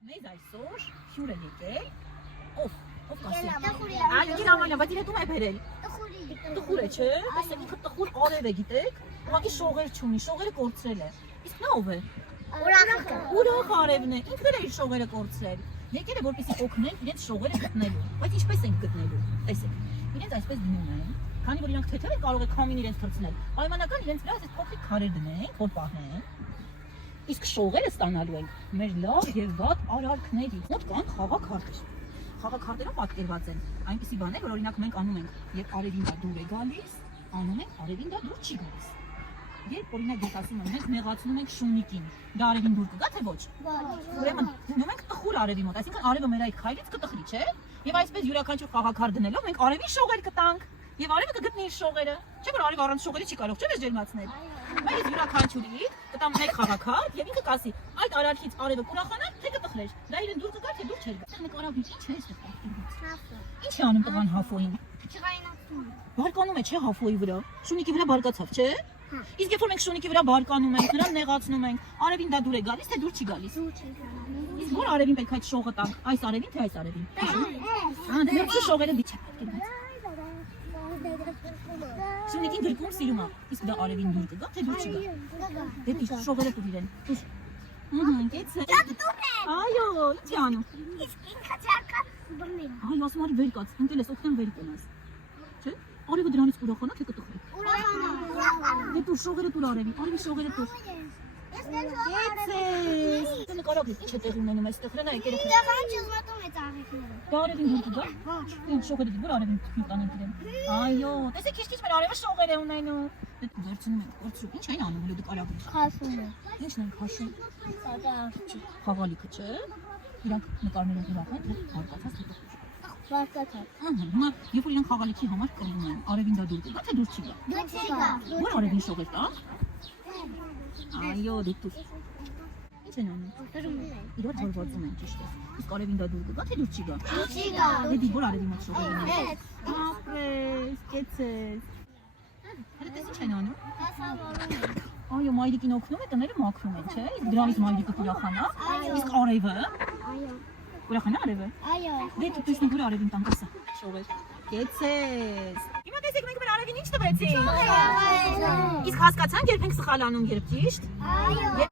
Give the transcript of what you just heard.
Մեզ այսօր հյուր է եկել, ով կասի։ Տխուրի է։ Այ գին ամանյա, բայց իր հետ ում է բերել։ Տխուր է, չէ։ Տեսեք, ինքը տխուր արև է, գիտեք։ Ուղղակի շողեր չունի, շողերը կորցրել է։ Իսկ նա ով է։ Ուրախ արևն է, ինքն էլ է իր շողերը կորցրել։ Եկել է որպեսզի օգնեն իրենց շողերը գտնելու։ Բայց ինչպես ենք գտնելու։ Տեսեք, իրենց այսպես դնում են, քանի որ իրանք թեթև են կարող է քամին իրենց թռցնել։ Պայմանական իրենց վրա այս փոքրիկ քարեր դնենք, որ պահեն։ Իսկ շողերը ստանալու ենք մեր լավ եւ վատ արարքներից։ Մոտ կան խաղաքարտեր։ Խաղաքարտերում պատկերված են այնպիսի բաներ, որ օրինակ մենք անում ենք, երբ արևին դա դուր է գալիս, անում ենք արևին դա դուր չի գալիս։ Երբ օրինակ ես ասում եմ, մենք նեղացնում ենք շունիկին, դա արևին դուր կգա թե ոչ։ Ուրեմն դնում ենք տխուր արևի մոտ, այսինքն արևը մեր այդ քայլից կտխրի, չէ՞։ Եվ այսպես յուրաքանչյուր խաղաքարտ դնելով մենք արևի շողեր կտանք։ Եվ արևը կգտնի իր շողերը։ Չէ՞ որ արևը առանց շողերի չի կարող, չէ՞ ջերմացնել։ Բայց յուրաքանչյուրի կտամ մեկ խաղաքարտ եւ ինքը կասի այդ արարքից արևը կուրախանա, թե կտխրեր։ Դա իրեն դուր կգա, թե դուր չէր գա։ Նկարավ ինչ է ստեղծում։ Ինչ է անում տղան հաֆոին։ Բարկանում է, չէ՞ հաֆոյի վրա։ Շունիկի վրա բարկացավ, չէ՞։ Իսկ երբ որ մենք շունիկի վրա բարկանում ենք, նրան նեղացնում ենք, արևին դա դուր է գալիս, թե դուր չի գալիս։ Իսկ որ արևին պետք է այդ շողը տանք, այս արևին թե այս արևին։ Դե շողերը դիչ է։ Շունիկին դրկում սիրում է, իսկ դա արևին դուր կգա, թե դուր չի գա։ Դե շողերը տուր իրեն։ Գեց։ Այո, ի՞նչ է անում։ Իսկ ինքը չարկա բռնել։ Այո, ասում արի վեր կաց, ընկել ես օգնեմ վեր կենաս։ Չէ՞։ Արևը դրանից կուրախանա, թե կտխրի։ Ուրախանա։ Դե դու շողերը տուր արևի, արևի շողերը տուր։ Գեցես։ Նկարագրես, ինչ է տեղի ունենում այստեղ, հրենա եկել է։ Տղան ճզմատում է ծաղիկները։ Դա արևին դուր կգա։ Ինչ շողերը դու որ արևին տանենք իրեն։ Այո, տեսեք քիչ-քիչ մեր արևը շողեր է ունենում։ Դե վերցնում ենք, կորցրու։ Ինչ այն անում, հələ դու կարագրես։ Խասում է։ Ինչն են քաշում։ Սադա։ Խաղալիքը չէ։ Իրանք նկարներով ուրախ են, թե բարկացած թե տխուր։ Բարկացա։ Հիմա երբ որ իրանք խաղալիքի համար կռվում են, արևին դա դուր կգա, թե դուր չի գա։ Դու չգա։ Որ արևին շողեր տանք։ Այո, դու տուր։ Ինչ են անում։ Իրար հարվածում են ճիշտ է։ Իսկ արևին դա դուր կգա, թե դուր չի գա։ Չի գա։ Դե դի որ արևի մոտ շողեր ունեն։ Ապրես, կեցես։ Հələ տես ինչ են անում։ Հասավորում է։ Այո, մայրիկին օգնում է, տները մաքրում են, չէ՞։ Իսկ դրանից մայրիկը կուրախանա։ Իսկ արևը։ Այո։ Ուրախանա արևը։ Այո։ Դե դու տեսնի որ արևին տանք ասա։ Շողեր։ Կեցես։ Հիմա տեսեք մենք մեր արևին ինչ տվեցինք։ Իսկ հասկացանք երբ ենք սխալանում, երբ ճիշտ։ Այո։